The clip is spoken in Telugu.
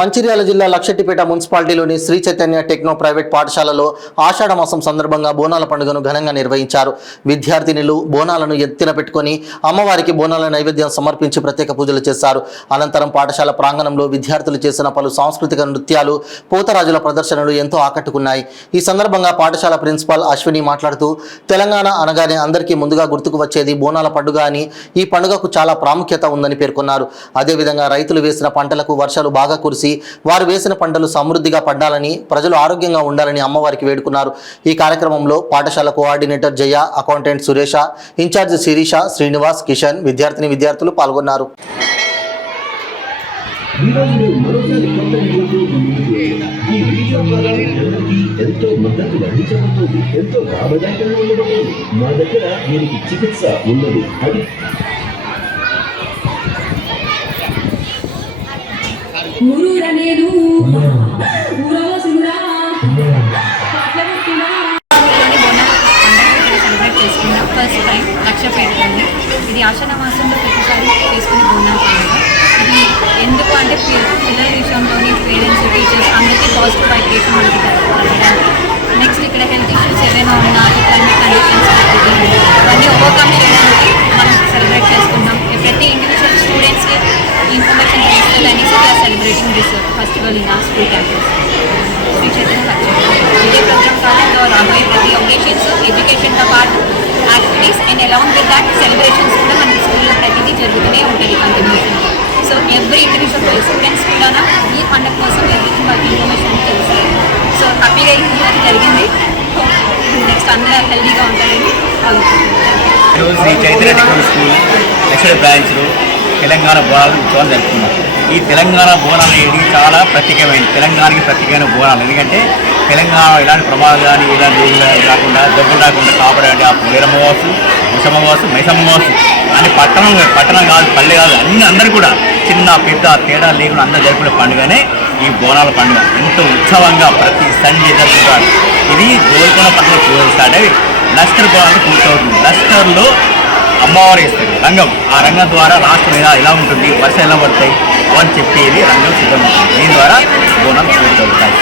మంచిర్యాల జిల్లా లక్షెట్టిపేట మున్సిపాలిటీలోని శ్రీ చైతన్య టెక్నో ప్రైవేట్ పాఠశాలలో ఆషాఢ మాసం సందర్భంగా బోనాల పండుగను ఘనంగా నిర్వహించారు. విద్యార్థినులు బోనాలను ఎత్తిన పెట్టుకుని అమ్మవారికి బోనాల నైవేద్యం సమర్పించి ప్రత్యేక పూజలు చేశారు. అనంతరం పాఠశాల ప్రాంగణంలో విద్యార్థులు చేసిన పలు సాంస్కృతిక నృత్యాలు, పోతరాజుల ప్రదర్శనలు ఎంతో ఆకట్టుకున్నాయి. ఈ సందర్భంగా పాఠశాల ప్రిన్సిపాల్ అశ్విని మాట్లాడుతూ, తెలంగాణ అనగానే అందరికీ ముందుగా గుర్తుకు వచ్చేది బోనాల పండుగ అని, ఈ పండుగకు చాలా ప్రాముఖ్యత ఉందని పేర్కొన్నారు. అదేవిధంగా రైతులు వేసిన పంటలకు వర్షాలు బాగా కురిసి వారు వేసిన పంటలు సమృద్ధిగా పండాలని, ప్రజలు ఆరోగ్యంగా ఉండాలని అమ్మవారికి వేడుకున్నారు. ఈ కార్యక్రమంలో పాఠశాల coordinator Jaya, accountant Suresh, incharge Sirisha, Srinivas, Kishan, విద్యార్థులు పాల్గొన్నారు. ఫస్ట్ టైం లక్షపేటండి. ఇది ఆషాఢ మాసంలో ప్రతిసారి చేసుకునే బోనాల పండుగ. ఇది ఎందుకు అంటే పిల్లల విషయంలోని పేరెంట్స్, టీచర్స్ అందరికీ పాజిటివ్ వైబ్రేషన్ మనకి కలగడానికి. నెక్స్ట్ ఇక్కడ హెల్త్ ఇష్యూస్ ఏవైనా ఉన్నా, ఈ క్లైమేట్ కండిషన్స్ అవన్నీ ఓవర్కమ్ చేయడానికి మనం సెలబ్రేట్ చేసుకుంటాం. ప్రతి ఇండివిజువల్ స్టూడెంట్స్కి ఇన్ఫర్మేషన్ తెలుస్తుంది అనేసి we are celebrating this festival in our school campus. Shri Chaitanya festival ఇదే ప్రోగ్రామ్ కాలంలో రాబోయే ప్రతి ఒకేషన్స్ ఎడ్యుకేషన్తో పాటు activities and along with that celebrations కూడా మన స్కూల్లో ప్రతిదీ జరుగుతూనే ఉంటుంది కంటిన్యూషన్గా. సో ఎవ్రీ ఇండివిజువల్ స్టూడెంట్స్ కూడా ఈ పండుగ కోసం ఎవ్రీథింగ్ వాళ్ళకి ఇన్ఫర్మేషన్ తెలుస్తుంది. సో హ్యాపీగా ఇది జరిగింది. నెక్స్ట్ అందరూ హెల్దీగా ఉంటారని ఈరోజు శ్రీ చైతన్య టెక్నో స్కూల్ లక్షల బ్రాంచ్లో తెలంగాణ బోనాలు ఉత్సవాలు జరుపుకున్నాం. ఈ తెలంగాణ బోనాలు అనేది చాలా ప్రత్యేకమైనది, తెలంగాణకి ప్రత్యేకమైన బోనాలు. ఎందుకంటే తెలంగాణ ఇలాంటి ప్రమాదాలు కానీ ఇలాంటి రాకుండా, జబ్బులు రాకుండా కాపాడండి. ఆ పోలేరమ్మవాసు, వృషమ్మవాసు, మైసమ్మవాసు అని పట్టణం కాదు, పల్లె కాదు, అందరూ కూడా చిన్న పెద్ద తేడా లేకుండా అందరూ జరుపుకునే పండుగనే ఈ బోనాల పండుగ. ఎంతో ఉత్సవంగా ప్రతి సండే జరుపుకుంటారు. ఇది గోల్కొండ పట్టణంలో స్టార్ట్ అయ్యి లస్కర్ బోనాలు పూర్తవుతుంది. లస్కర్లో అమ్మవారు వేస్తారు రంగం. ఆ రంగం ద్వారా రాష్ట్రం ఎలా ఉంటుంది, వర్షాలు ఎలా పడతాయి అని చెప్పేది రంగం సిద్ధమవుతుంది. దీని ద్వారా బోనాలు పూర్తవుతాయి.